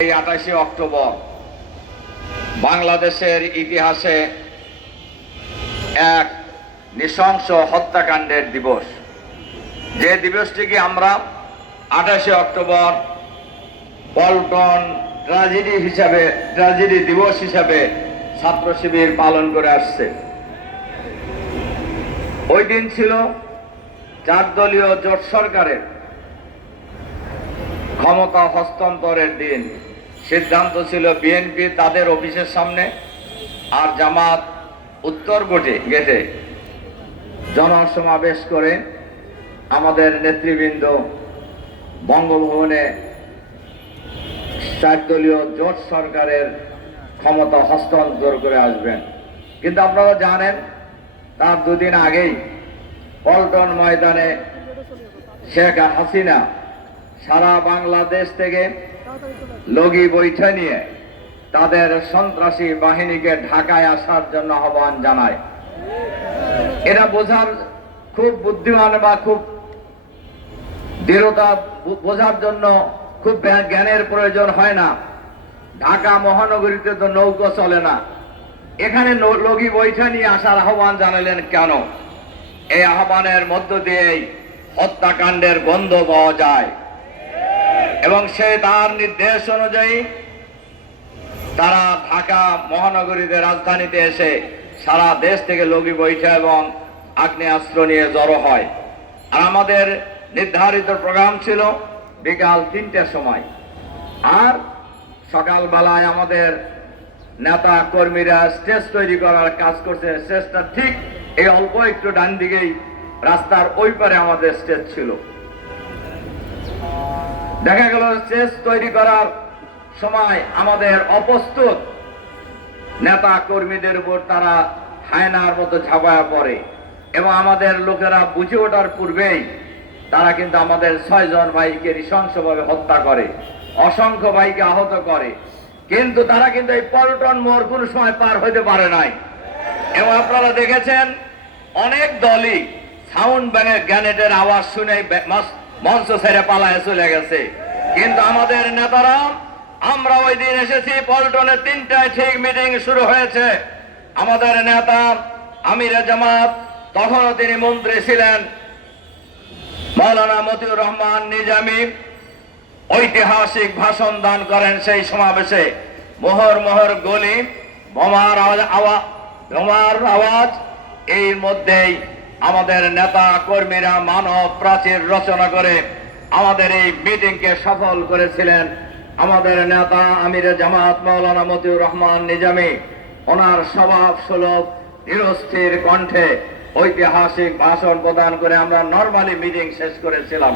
এই 28 অক্টোবর বাংলাদেশের ইতিহাসে এক নৃশংস হত্যাকাণ্ডের দিবস। যে দিবসটিকে আমরা 28 অক্টোবর পল্টন ট্র্যাজেডি দিবস হিসাবে ছাত্র শিবির পালন করে আসছে। ওই দিন ছিল 4 দলীয় জোট সরকারের ক্ষমতা হস্তান্তরের দিন। সিদ্ধান্ত ছিল বিএনপি তাদের অফিসের সামনে আর জামাত উত্তর গেটে জনসমাবেশ করে আমাদের নেতৃবৃন্দ বঙ্গভবনে 4 দলীয় জোট সরকারের ক্ষমতা হস্তান্তর করে আসবেন। কিন্তু আপনারা জানেন তার 2 দিন আগেই পল্টন ময়দানে শেখ হাসিনা সারা বাংলাদেশ থেকে লগি বৈঠা নিয়ে তাদের সন্ত্রাসী বাহিনীকে ঢাকায় আসার জন্য আহ্বান জানায়। এরা খুব বুদ্ধিমান বা খুব দৃঢ়তা বোঝার জন্য খুব জ্ঞানের প্রয়োজন হয় না। ঢাকা মহানগরীতে তো নৌকা চলে না, এখানে লগি বৈঠা নিয়ে আসার আহ্বান জানালেন কেন? এই আহ্বানের মধ্য দিয়েই হত্যাকাণ্ডের গন্ধ পাওয়া যায় এবং তার নির্দেশ অনুযায়ী তারা ঢাকা মহানগরীতে রাজধানীতে এসে সারা দেশ থেকে লগি বৈঠা এবং আগ্নেয়াস্ত্র নিয়ে জড়ো হয়। আর আমাদের নির্ধারিত প্রোগ্রাম ছিল বিকাল 3টার সময়। আর সকালবেলায় আমাদের নেতা কর্মীরা স্টেজ তৈরি করার কাজ করছে। স্টেজটা ঠিক এই অল্প একটু ডান দিকেই রাস্তার ওই পারে আমাদের স্টেজ ছিল। দেখা গেল স্টেজ তৈরি করার সময় আমাদের অপ্রস্তুত নেতা কর্মীদের উপর তারা হায়নার মতো ঝাঁপায়া পড়ে এবং আমাদের লোকেরা বুঝে ওঠার পূর্বেই তারা কিন্তু আমাদের 6 জন ভাইকে নৃশংসভাবে হত্যা করে, অসংখ্য ভাইকে আহত করে। কিন্তু তারা কিন্তু এই পল্টন মোড় কোন সময় পার হইতে পারে নাই। এবং আপনারা দেখেছেন অনেক দলই সাউন্ড গ্যানেটের আওয়াজ শুনে মঞ্চ ছেড়ে পালায় চলে গেছে। কিন্তু আমাদের নেতারা, আমরা ওই দিন এসেছি পল্টনে 3টায় ঠিক মিটিং শুরু হয়েছে। আমাদের নেতা আমিরে জামাত, তখনও তিনি মন্ত্রী ছিলেন, মাওলানা মতিউর রহমান নিজামী ঐতিহাসিক ভাষণ দান করেন সেই সমাবেশে। মোহর মোহর গলি, বোমার আওয়াজ, এর মধ্যেই আমাদের নেতা কর্মীরা মানব প্রাচীর রচনা করে আমাদের এই মিটিংকে সফল করেছিলেন। আমাদের নেতা আমিরে জামাত মাওলানা মতিউর রহমান নিজামী ওনার স্বভাব সুলভ নিরস্থির কণ্ঠে ঐতিহাসিক ভাষণ প্রদান করে আমরা নরমালি মিটিং শেষ করেছিলাম।